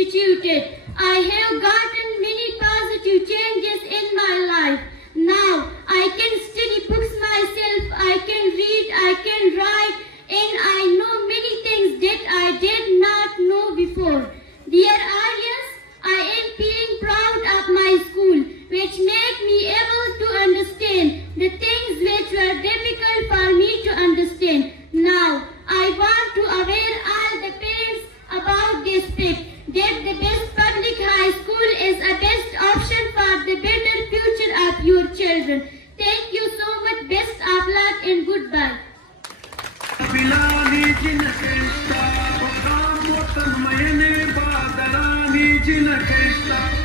instituted. I have gotten many positive changes in my life. Now I can study books myself, I can read, I can write, and I know many things that I did not know before. Dear audience, I am feeling proud of my school, which made me able to understand the things which were difficult for me to understand. Now, I want to aware all the parents about this fact that the best public high school is a best option for the better future of your children. Thank you so much. Best of luck and goodbye. बिलानी जिन कृष्णा, काम मोतन मयने बादरानी जिन कृष्णा.